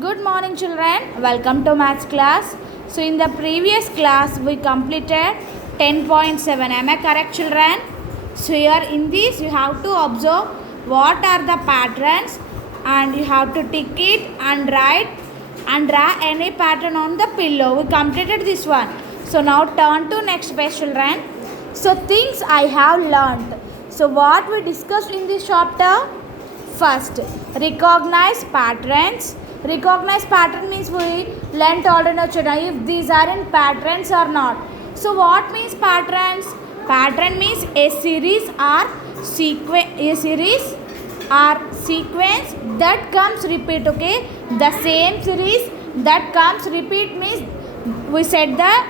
Good morning children, welcome to maths class. So in the previous class we completed 10.7, am I correct children? So here in this you have to observe what are the patterns and you have to tick it and write and draw any pattern on the pillow. We completed this one. So now turn to next page children. So things I have learnt. So what we discussed in this chapter? First, recognize patterns. Recognize pattern means we learnt already if these are in patterns or not. So what means patterns? Pattern means a series or sequence that comes repeat. Okay, the same series that comes repeat means we said that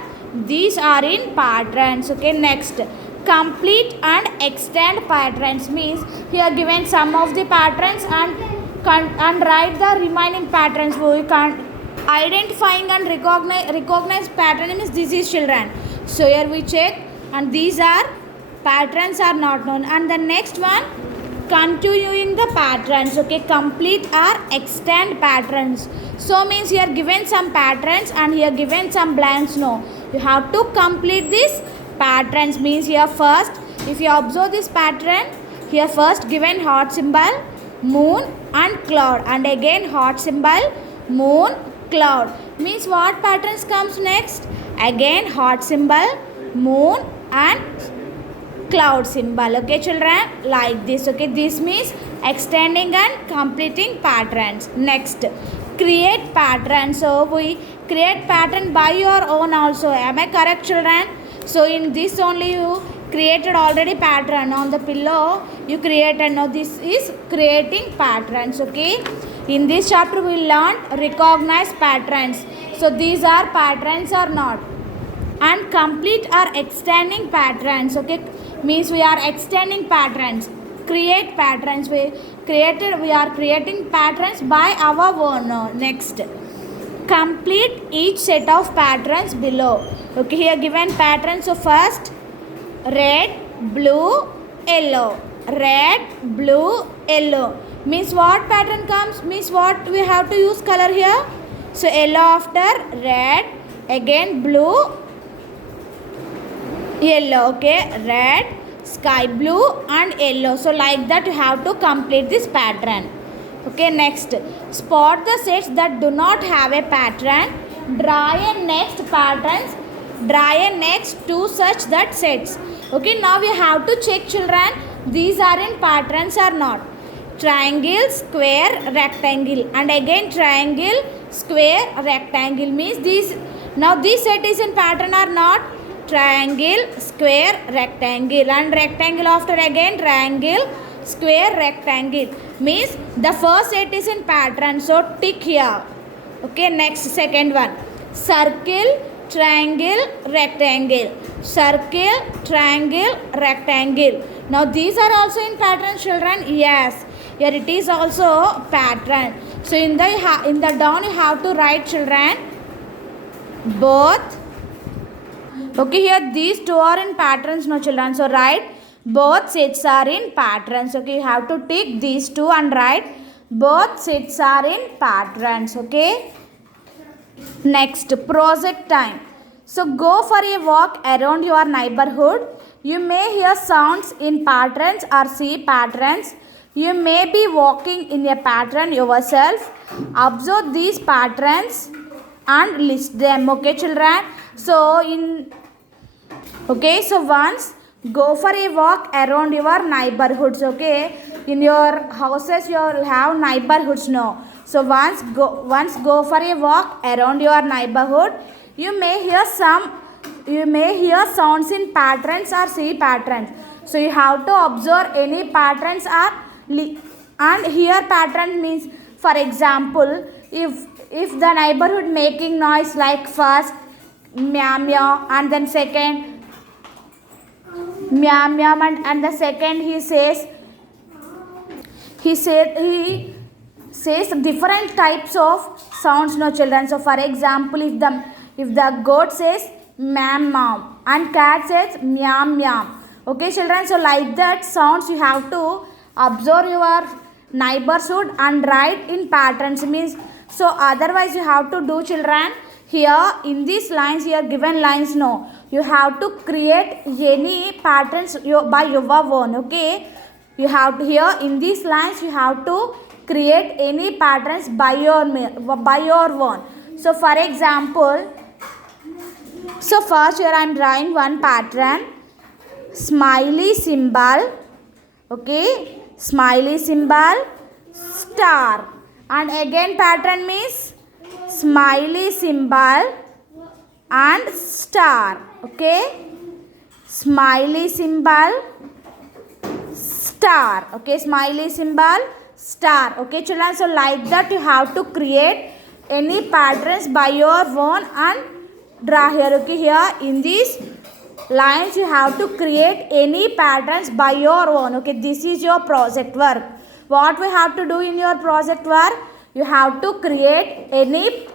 these are in patterns. Okay, next, complete and extend patterns means here given some of the patterns and write the remaining patterns. We can identifying and recognize pattern means this is children. So here we check and these are patterns are not known. And the next one, continuing the patterns. Okay, complete or extend patterns. So means here given some patterns and here given some blanks. No, you have to complete this patterns means here first if you observe this pattern here first given heart symbol, moon and cloud, and again heart symbol, moon, cloud means what patterns comes next? Again heart symbol, moon and cloud symbol. Okay children, like this. Okay, this means extending and completing patterns. Next, create pattern. So we create pattern by your own also. Am I correct children? So in this only you created already pattern on the pillow you created. Now this is creating patterns. Okay, in this chapter we learned recognize patterns. So these are patterns or not, and complete or extending patterns. Okay, means we are extending patterns. Create patterns, we are creating patterns by our own. Next, complete each set of patterns below. Okay, here given patterns. So first, red, blue, yellow. Red, blue, yellow means what pattern comes? Means what we have to use color here? So yellow after red, again blue, yellow. Okay, red, sky blue and yellow. So like that you have to complete this pattern. Okay, next, spot the sets that do not have a pattern. Draw a next patterns. Draw a next to such that sets. Okay, now we have to check children these are in patterns or not. Triangle, square, rectangle, and again triangle, square, rectangle means these. Now this set is in pattern or not? Triangle, square, rectangle, and rectangle after again triangle, square, rectangle means the first set is in pattern. So tick here. Okay, next, second one, circle, triangle, rectangle, circle, triangle, rectangle. Now these are also in pattern children. Yes, here it is also pattern. So in the down you have to write children both. Okay, here these two are in patterns, no children. So write both sets are in patterns. Okay, you have to tick these two and write both sets are in patterns. Okay. Next, project time. So go for a walk around your neighborhood. You may hear sounds in patterns or see patterns. You may be walking in a pattern yourself. Observe these patterns and list them. Okay children. So once go for a walk around your neighborhoods. Okay, in your houses you have neighborhoods. No, so once go for a walk around your neighborhood. You may hear sounds in patterns or see patterns. So you have to observe any patterns and hear pattern means, for example, if the neighborhood making noise like first meow meow and then second meow meow and the second he says different types of sounds, no children. So for example, if the goat says ma'am mom and cat says meow meow. Okay children, so like that sounds you have to observe your neighborhood and write in patterns means So otherwise you have to do, children, here in these lines, here given lines, no, you have to create any patterns by your own. Okay, you have to, here in these lines you have to create any patterns by your own. So for example, so first here I am drawing one pattern, smiley symbol. Okay, smiley symbol, star, and again pattern means smiley symbol and star. Okay, smiley symbol, star. Okay, smiley symbol, star. Okay, children, so like that you have to create any patterns by your own and draw here. Okay, here in these lines you have to create any patterns by your own. Okay, this is your project work. What we have to do in your project work, you have to create any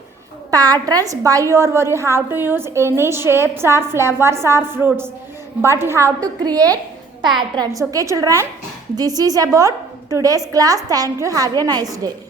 patterns by your own. You have to use any shapes or flowers or fruits, but you have to create patterns. Okay, children, this is about today's class. Thank you. Have a nice day.